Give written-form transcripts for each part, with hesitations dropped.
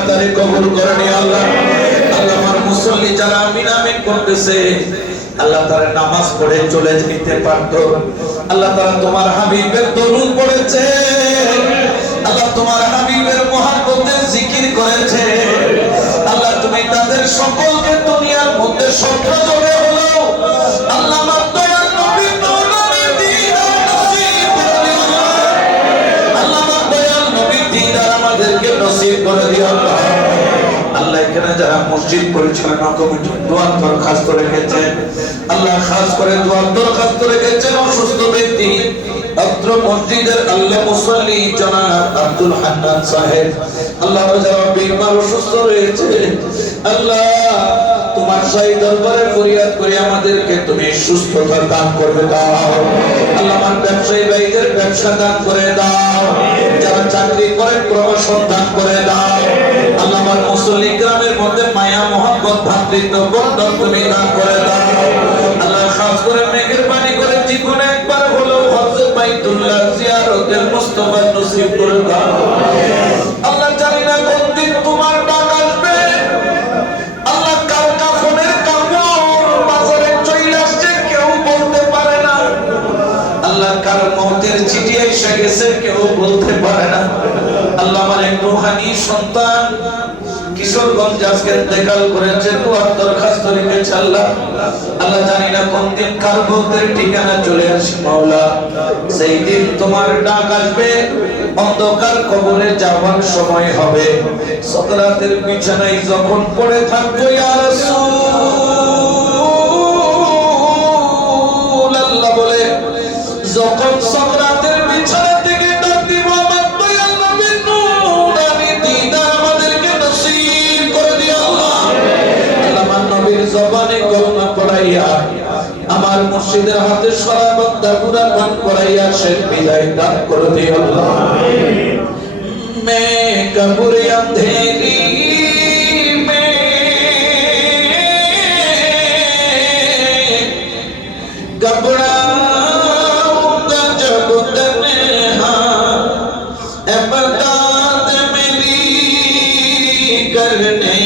তাড়াতাড়ি কবুল করে নিও আল্লাহ। আল্লাহ আমার মুসল্লি যারা আমিন আমিন করতেছে আল্লাহ তারা নামাজ পড়ে চলে যেতে পারতো, আল্লাহ তারা তোমার হাবিবের দরুদ পড়েছে, আল্লাহ তোমার হাবিবের মুহাব্বতের জিকির করেছে, আল্লাহ তুমি তাদের সকলকে দুনিয়ার মধ্যে সত্য জোরে হলো আল্লাহ আমার দয়াল নবীর নূরানি দিদার নসিব করে দিও আল্লাহ, আমার দয়াল নবীর দিদার আমাদেরকে নসিব করে দিও আল্লাহ। আল্লাহ এখানে যারা মসজিদ পরিচালনা কমিটির দোয়া দরখাস্ত রেখেছেন আল্লাহ, খাস করে দোয়া দরখাস্ত রেখেছেন অসুস্থ ব্যক্তি অত্র মসজিদের আল্লাহ মুসল্লি জনাব আব্দুল হান্নান সাহেব, আল্লাহ যারা বিমার অসুস্থ রয়েছে আল্লাহ তোমার শাহী দরবারে ফরিয়াদ করে আমাদেরকে তুমি সুস্থতা দান করে দাও আল্লাহ। আমার ব্যবসায়ী ভাইদের ব্যবসা দান করে দাও, যারা চাকরি করেন প্রমোশন দান করে দাও আল্লাহ। আমার মুসল্লি গ্রামের মধ্যে মায়া মোহাম্মদ ভ্রাতৃত্ব বন্ধন তুমি দান করে দাও আল্লাহ। খাস করে মেহেরবানি করে জীবনে একবার হলেও হযরত বাইতুল্লাহ জিয়ারতের মুস্তাফা নসিব করে দাও আল্লাহ। জানি না কোন দিন তোমার ডাক আসবে আল্লাহ, কার কাফনের কাপড় বাজারে চলে আসছে কেউ বলতে পারে না আল্লাহ, কার মওতের চিঠি এসে গেছে কেউ বলতে পারে না আল্লাহ। আমার এক রূহানি সন্তান কিশোরগঞ্জ আজকে ইন্তেকাল করেছে, দোয়ার দরখাস্ত রেখেছে আল্লাহ। আল্লাহ জানি না কোন দিন কার মওতের ঠিকানা চলে আসে মাওলা, সেই দিন তোমার ডাক আসবে, অন্ধকার কবরে যাওয়ার সময় হবে, সাকরাতের বিছানায় যখন পড়ে থাকবো ইয়া রাসূলুল্লাহ বলে যখন সাকরাতের বিছানা থেকে ডাক দিব আমার দয়াল নবীর নূরানি দিদার আমাদেরকে নসিব করে দিও আল্লাহ। আল্লাহ আমার নবীর জবানে কলমা পড়াইয়া আমার মুর্শিদের হাতে শরাবত দাগুরা পান করাইয়া শেখ বিদায় দান করে দিও আল্লাহ। मैं कब्र अंधेरी में घबराऊंगा जब तन्हा इबादत मेरी करने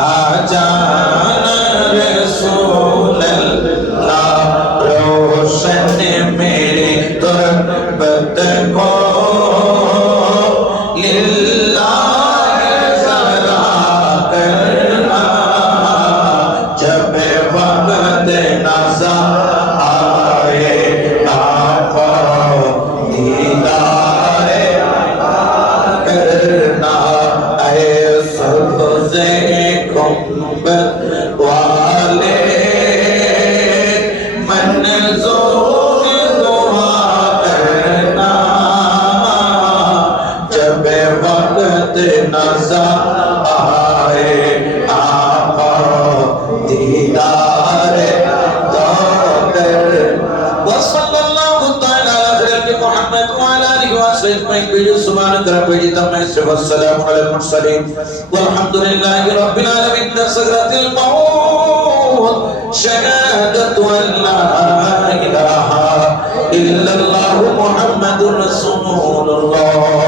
आ जाना रसूल अल्लाह, रोशन मेरे तुरबत को लिल्लाह ज़रा करना, जब वक़्त नज़र आए आका दीदार करना, ऐ सबज़े गुंबद वाले मंज़ूर दुआ करना, जब वक़्त नज़र आए आका दीदार वसल्लल्लाहु तआला अला मुहम्मद व अला आलिहि व सल्लम। सुभानक रब्बिल इज्जति व सलामुन अलल मुरसलीन वल्हम्दुलिल्लाहि रब्बिल आलमीन। सकरातिल मौत शहादतु अन ला इलाहा इल्लल्लाहु मुहम्मद